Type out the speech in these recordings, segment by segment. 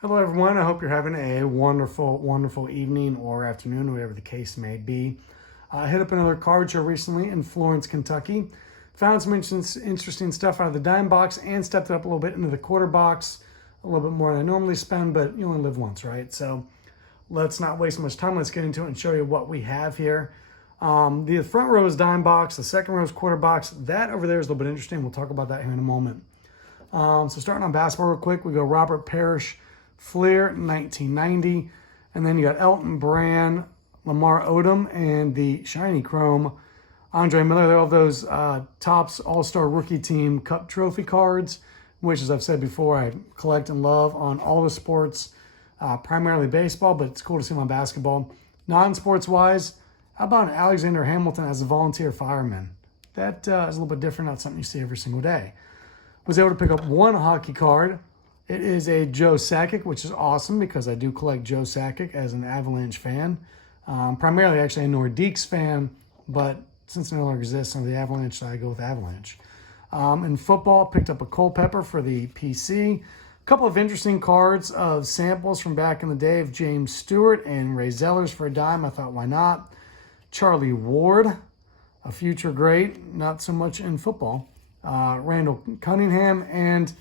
Hello, everyone. I hope you're having a wonderful, wonderful evening or afternoon, whatever the case may be. I hit up another card show recently in Florence, Kentucky. Found some interesting stuff out of the dime box and stepped it up a little bit into the quarter box, a little bit more than I normally spend, but you only live once, right? So let's not waste much time. Let's get into it and show you what we have here. The front row is dime box. The second row is quarter box. That over there is a little bit interesting. We'll talk about that here in a moment. So starting on basketball real quick, we go Robert Parrish, Fleer, 1990. And then you got Elton Brand, Lamar Odom, and the shiny chrome Andre Miller. They're all those Topps All-Star Rookie Team Cup Trophy cards, which, as I've said before, I collect and love on all the sports, primarily baseball, but it's cool to see them on basketball. Non-sports-wise, how about Alexander Hamilton as a volunteer fireman? That is a little bit different, not something you see every single day. Was able to pick up one hockey card. It is a Joe Sakic, which is awesome because I do collect Joe Sakic as an Avalanche fan. Primarily, actually, a Nordiques fan, but since it no longer exists under the Avalanche, I go with Avalanche. In football, picked up a Culpepper for the PC. A couple of interesting cards of samples from back in the day of James Stewart and Ray Zellers for a dime. I thought, why not? Charlie Ward, a future great, not so much in football. Randall Cunningham, and,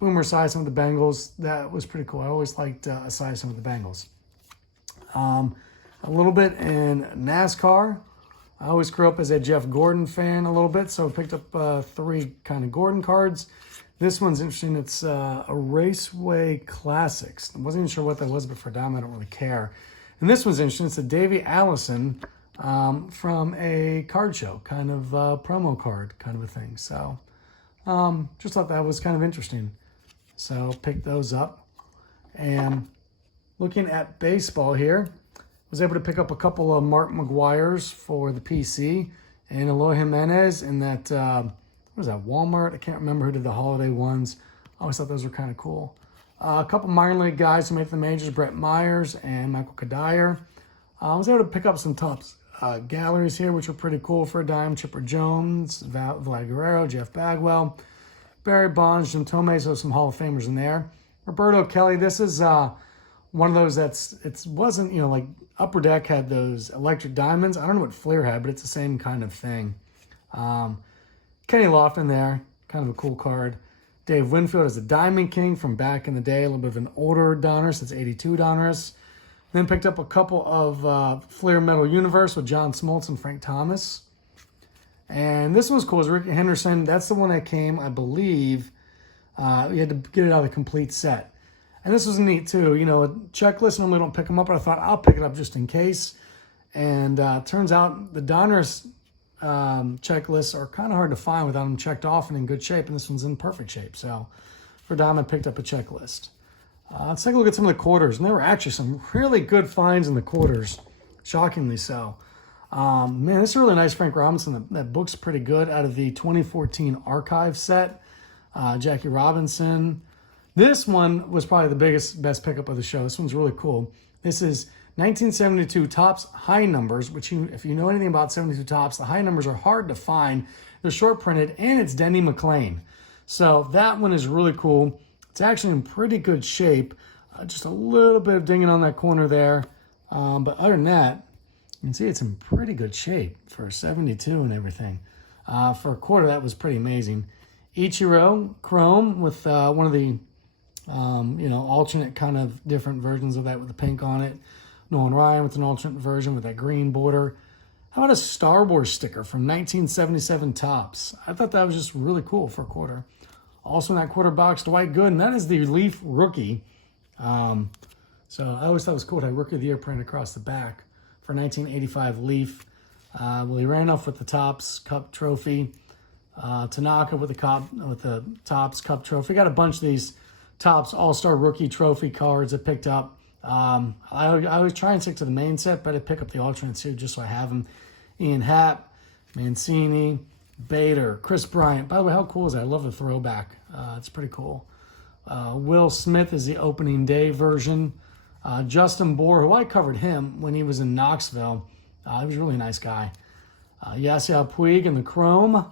Boomer Esiason of the Bengals. That was pretty cool. I always liked Esiason of the Bengals. A little bit in NASCAR. I always grew up as a Jeff Gordon fan a little bit, so I picked up three kind of Gordon cards. This one's interesting. It's a Raceway Classics. I wasn't even sure what that was, but for a dime, I don't really care. And this one's interesting. It's a Davey Allison from a card show, kind of promo card kind of a thing. So just thought that was kind of interesting. So picked those up. And looking at baseball here, was able to pick up a couple of Mark McGuire's for the PC and Eloy Jimenez in that, what was that, Walmart? I can't remember who did the holiday ones. I always thought those were kind of cool. A couple minor league guys who made the majors, Brett Myers and Michael Kadire. I was able to pick up some Topps galleries here, which are pretty cool for a dime. Chipper Jones, Vlad Guerrero, Jeff Bagwell, Barry Bonds, Jim Thome, so some Hall of Famers in there. Roberto Kelly, this is one of those it wasn't, like Upper Deck had those electric diamonds. I don't know what Fleer had, but it's the same kind of thing. Kenny Lofton there, kind of a cool card. Dave Winfield is a Diamond King from back in the day, a little bit of an older Donruss, that's 82 Donruss. Then picked up a couple of Fleer Metal Universe with John Smoltz and Frank Thomas. And this one was cool. It was Ricky Henderson. That's the one that came, I believe. You had to get it out of the complete set. And this was neat, too. A checklist, normally don't pick them up, but I thought I'll pick it up just in case. And turns out the Donruss checklists are kind of hard to find without them checked off and in good shape. And this one's in perfect shape. So for Dom, I picked up a checklist. Let's take a look at some of the quarters. And there were actually some really good finds in the quarters, shockingly so. Man, this is a really nice Frank Robinson. That book's pretty good out of the 2014 archive set. Jackie Robinson. This one was probably the best pickup of the show. This one's really cool. This is 1972 Topps high numbers, which if you know anything about 72 Topps, the high numbers are hard to find. They're short printed, and it's Denny McLain. So that one is really cool. It's actually in pretty good shape. Just a little bit of dinging on that corner there. But other than that, you can see it's in pretty good shape for 72 and everything. For a quarter, that was pretty amazing. Ichiro Chrome with one of the, alternate kind of different versions of that with the pink on it. Nolan Ryan with an alternate version with that green border. How about a Star Wars sticker from 1977 Topps? I thought that was just really cool for a quarter. Also in that quarter box, Dwight Gooden. That is the Leaf rookie. So I always thought it was cool to have Rookie of the Year print across the back for 1985 Leaf. Willie Randolph with the Topps Cup trophy. Tanaka with the Topps Cup trophy. Got a bunch of these Topps All-Star Rookie trophy cards I picked up. I always try and stick to the main set, but I pick up the alternates too just so I have them. Ian Happ, Mancini, Bader, Chris Bryant. By the way, how cool is that? I love the throwback. It's pretty cool. Will Smith is the opening day version. Justin Bohr, who I covered him when he was in Knoxville. He was a really nice guy. Yasiel Puig in the chrome.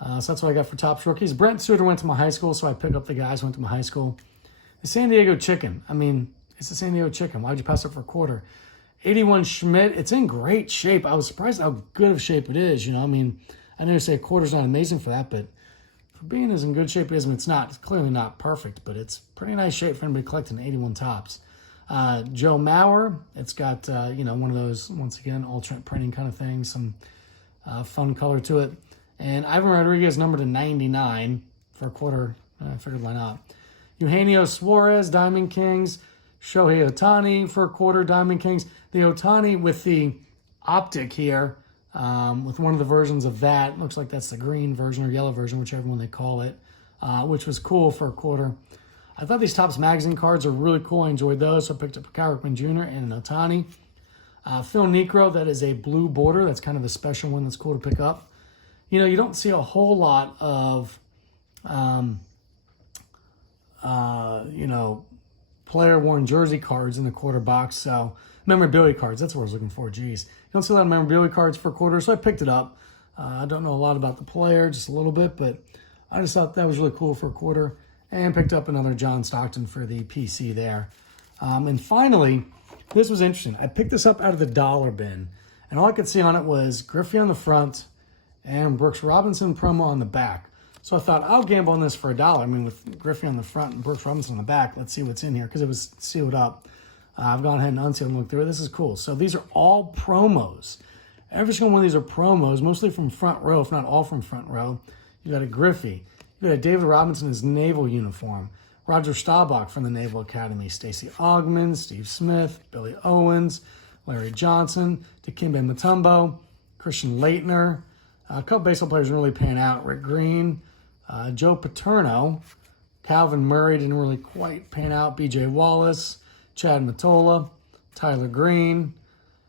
So that's what I got for Topps rookies. Brent Suter went to my high school, so I picked up the guys who went to my high school. The San Diego Chicken. I mean, it's the San Diego Chicken. Why'd you pass it for a quarter? 81 Schmidt. It's in great shape. I was surprised how good of shape it is. You know, I mean, I know you say a quarter's not amazing for that, but for being as in good shape as it's not, it's clearly not perfect, but it's pretty nice shape for anybody collecting 81 tops. Joe Mauer. It's got, one of those, once again, alternate printing kind of thing, some fun color to it. And Ivan Rodriguez numbered to 99 for a quarter. I figured why not. Eugenio Suarez, Diamond Kings. Shohei Ohtani for a quarter, Diamond Kings. The Ohtani with the optic here, with one of the versions of that. Looks like that's the green version or yellow version, whichever one they call it, which was cool for a quarter. I thought these Topps Magazine cards are really cool. I enjoyed those. So I picked up a Cal Ripken Jr. and an Ohtani. Phil Niekro, that is a blue border. That's kind of a special one that's cool to pick up. You know, you don't see a whole lot of, player-worn jersey cards in the quarter box. So memorabilia cards, that's what I was looking for. Geez. You don't see a lot of memorabilia cards for a quarter, so I picked it up. I don't know a lot about the player, just a little bit, but I just thought that was really cool for a quarter. And picked up another John Stockton for the PC there. And finally, this was interesting. I picked this up out of the dollar bin, and all I could see on it was Griffey on the front and Brooks Robinson promo on the back. So I thought, I'll gamble on this for $1. I mean, with Griffey on the front and Brooks Robinson on the back, let's see what's in here, because it was sealed up. I've gone ahead and unsealed and looked through it. This is cool. So these are all promos. Every single one of these are promos, mostly from front row, if not all from front row. You got a Griffey. You got a David Robinson in his naval uniform. Roger Staubach from the Naval Academy. Stacey Augmon, Steve Smith, Billy Owens, Larry Johnson, Dikembe Mutombo, Christian Laettner. A couple baseball players really paying out. Rick Green, Joe Paterno, Calvin Murray didn't really quite pan out. B.J. Wallace, Chad Mottola, Tyler Green.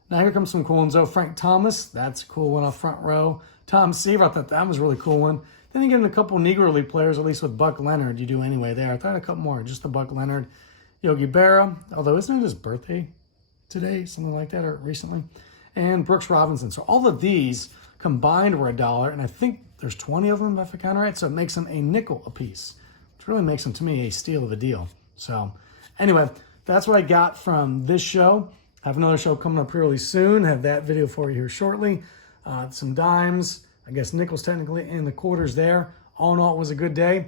Now here comes some cool ones though. Frank Thomas, that's a cool one off front row. Tom Seaver, I thought that was a really cool one. Then you get in a couple Negro League players, at least with Buck Leonard, you do anyway there. I thought a couple more, just the Buck Leonard. Yogi Berra, although isn't it his birthday today? Something like that, or recently. And Brooks Robinson. So all of these combined were $1, and I think there's 20 of them if I count right, so it makes them a nickel a piece, which really makes them, to me, a steal of a deal. So anyway, that's what I got from this show. I have another show coming up really soon. Have that video for you here shortly. Some dimes, I guess nickels technically, and the quarters there. All in all, it was a good day.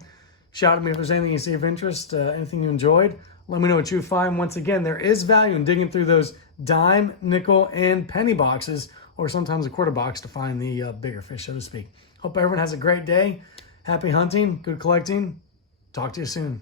Shout at me if there's anything you see of interest, anything you enjoyed. Let me know what you find. Once again, there is value in digging through those dime, nickel, and penny boxes, or sometimes a quarter box to find the bigger fish, so to speak. Hope everyone has a great day. Happy hunting, good collecting. Talk to you soon.